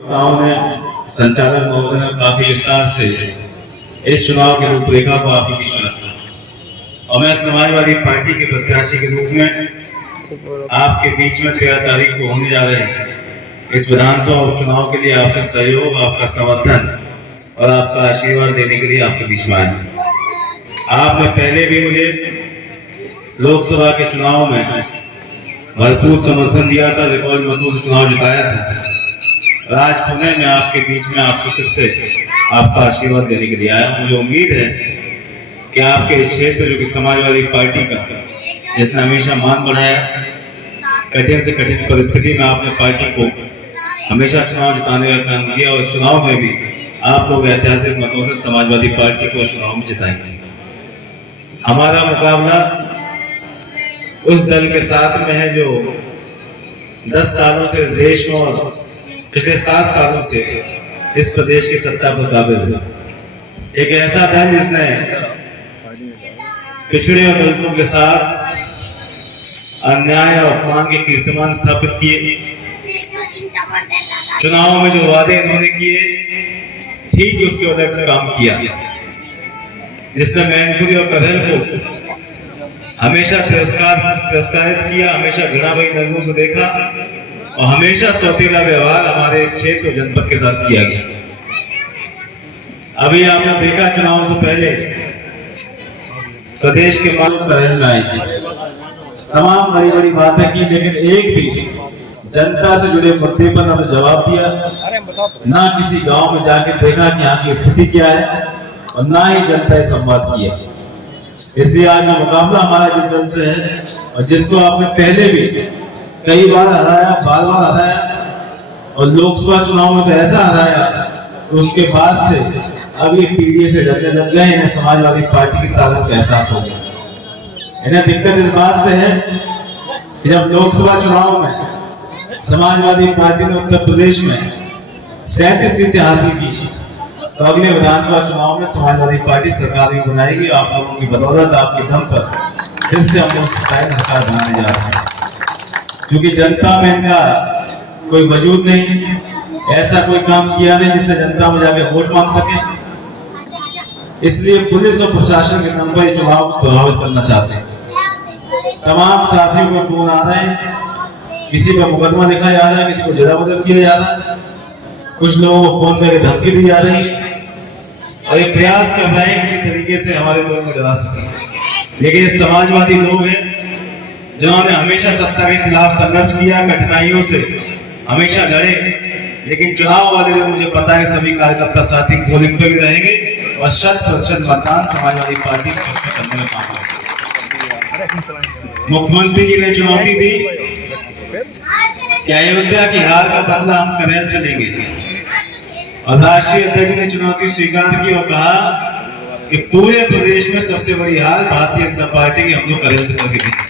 चुनाव में संचालक महोदय ने काफी विस्तार से इस चुनाव की रूपरेखा को आपके बीच में रखा और मैं समाजवादी पार्टी के प्रत्याशी के रूप में आपके बीच में 13 तारीख को होने जा रहे इस विधानसभा उपचुनाव के लिए आपसे सहयोग, आपका समर्थन और आपका आशीर्वाद देने के लिए आपके बीच में आए। आपने पहले भी मुझे लोकसभा के चुनाव में भरपूर समर्थन दिया था, रिकॉर्ड मतों से चुनाव जिताया था। आज पुणे में आपके बीच में आपसे फिर से आपका आशीर्वाद देने के लिए आया। मुझे उम्मीद है कि आपके क्षेत्र जो कि समाजवादी पार्टी का जिसने हमेशा मान बढ़ाया, कठिन से कठिन परिस्थिति में आपने पार्टी को हमेशा चुनाव जिताने का काम किया और चुनाव में भी आप लोग ऐतिहासिक मतों से समाजवादी पार्टी को चुनाव में जिताएंगे। हमारा मुकाबला उस दल के साथ में है जो 10 सालों से इस देश में और पिछले 7 सालों से इस प्रदेश की सत्ता पर काबिज है। एक ऐसा दल जिसने पिछड़े और दलितों के साथ अन्याय और अपमान के कीर्तिमान स्थापित किए। चुनाव में जो वादे इन्होंने किए ठीक उसके उलट काम किया, जिसने मैनपुरी और कदर को हमेशा तिरस्कारित किया, हमेशा घृणा भरी नजरों से देखा और हमेशा सौतेला व्यवहार हमारे इस क्षेत्र और जनपद के साथ किया गया। अभी आपने देखा चुनाव से पहले प्रदेश के मालूम करेल में आई तमाम बड़ी बड़ी बातें की, लेकिन एक भी जनता से जुड़े मुद्दे पर ना तो जवाब दिया, ना किसी गांव में जाकर देखा कि यहाँ की स्थिति क्या है और ना ही जनता से संवाद किया। इसलिए आज जो मुकाबला हमारा जिस दल से है और जिसको आपने पहले भी कई बार हराया, बार बार हराया और लोकसभा चुनाव में तो ऐसा हराया तो उसके बाद से अब ये पीढ़ी से डरने लग गए। इन्हें समाजवादी पार्टी की ताकत का एहसास हो गया। इन्हें दिक्कत इस बात से है कि जब लोकसभा चुनाव में समाजवादी पार्टी ने उत्तर प्रदेश में 37 सीटें हासिल की, तो अगले विधानसभा चुनाव में समाजवादी पार्टी सरकार भी बनाएगी। आप लोगों की बदौलत, आपके दम पर फिर से हम लोग सरकार बनाने जा रहे हैं, क्योंकि जनता में इनका कोई वजूद नहीं, ऐसा कोई काम किया नहीं जिससे जनता में जाके वोट मांग सके। इसलिए पुलिस और प्रशासन के दम पर चुनाव को प्रभावित करना चाहते हैं। तमाम साथियों को फोन आ रहे हैं, किसी का मुकदमा लिखा जा रहा है, किसी को जरा बदल किया जा रहा है, कुछ लोगों को फोन करके धमकी दी जा रही है और एक प्रयास कर रहे हैं किसी तरीके से हमारे लोगों को डरा सके। लेकिन ये समाजवादी लोग हैं जिन्होंने हमेशा सत्ता के खिलाफ संघर्ष किया, कठिनाइयों से हमेशा लड़े, लेकिन चुनाव वाले दिन मुझे पता है सभी कार्यकर्ता साथी पोलिंग पे भी रहेंगे और 100% मतदान समाजवादी पार्टी के पक्ष में करने में काम करेंगे। मुख्यमंत्री जी ने चुनौती दी कि अयोध्या की हार का बदला हम करेल से लेंगे और राष्ट्रीय अध्यक्ष ने चुनौती स्वीकार की और कहा कि पूरे प्रदेश में सबसे बड़ी हार भारतीय जनता पार्टी की हम लोग करेल से करके देंगे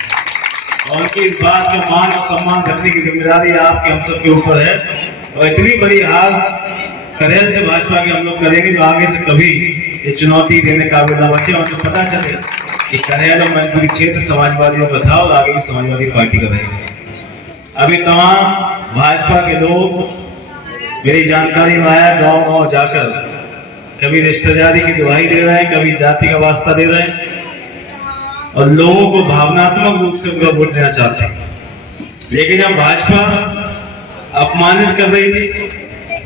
और उनकी इस बात का मान और सम्मान रखने की जिम्मेदारी आपके हम सबके ऊपर है। और इतनी बड़ी हार करेल से भाजपा की हम लोग करेंगे तो आगे से कभी ये चुनौती देने का काबिल न बचे और जो पता चले कि करेल और मैनपुरी क्षेत्र समाजवादियों का था और आगे भी समाजवादी पार्टी का रहेगा। अभी तमाम भाजपा के लोग मेरी जानकारी में आया गांव गांव जाकर कभी रिश्तेदारी की दुहाई दे रहे हैं, कभी जाति का वास्ता दे रहे हैं और लोगों को भावनात्मक रूप से उनका वोट देना चाहते हैं। लेकिन जब भाजपा अपमानित कर रही थी,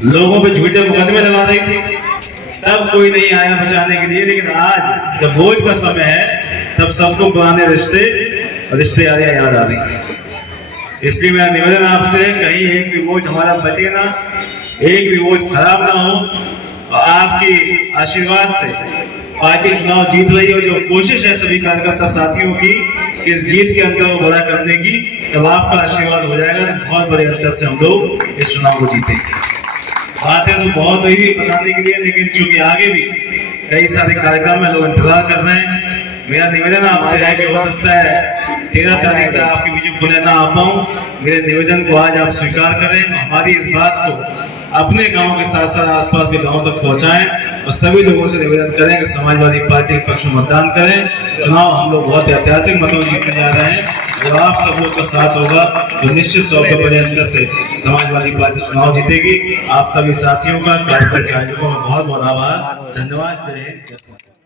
लोगों पे झूठे मुकदमे लगा रही थी, तब कोई नहीं आया बचाने के लिए। लेकिन आज जब वोट का समय है तब सबको पुराने रिश्ते और रिश्तेदारियां याद आ रही है। इसलिए मेरा निवेदन आपसे, कहीं एक भी वोट हमारा बचे ना, एक भी वोट खराब ना हो और आपकी आशीर्वाद से पार्टी चुनाव जीत रही हो। जो कोशिश है सभी कार्यकर्ता साथियों की इस जीत के अंतर को बड़ा करने की, जब आपका आशीर्वाद हो जाएगा तो बहुत बड़े अंतर से हम लोग इस चुनाव को जीतेंगे। बातें तो बहुत हुई बताने के लिए, लेकिन क्योंकि आगे भी कई सारे कार्यक्रम में लोग इंतजार कर रहे हैं, मेरा निवेदन आपसे है कि हो सकता है 13 तारीख तक आपके बीच पुणे ना आ पाऊं, मेरे निवेदन को आज आप स्वीकार करें। हमारी इस बात को अपने गांव के साथ साथ आसपास के गांव तक पहुंचाएं और सभी लोगों से निवेदन करें कि समाजवादी पार्टी के पक्ष में मतदान करें। चुनाव हम लोग बहुत ऐतिहासिक मतों जीतने जा रहे हैं। जब आप सब लोग का साथ होगा तो निश्चित तौर पर बड़े अंतर से समाजवादी पार्टी चुनाव जीतेगी। आप सभी साथियों का, कार्यकर्ता आयोजकों का बहुत बहुत आभार, धन्यवाद। जय हिंद।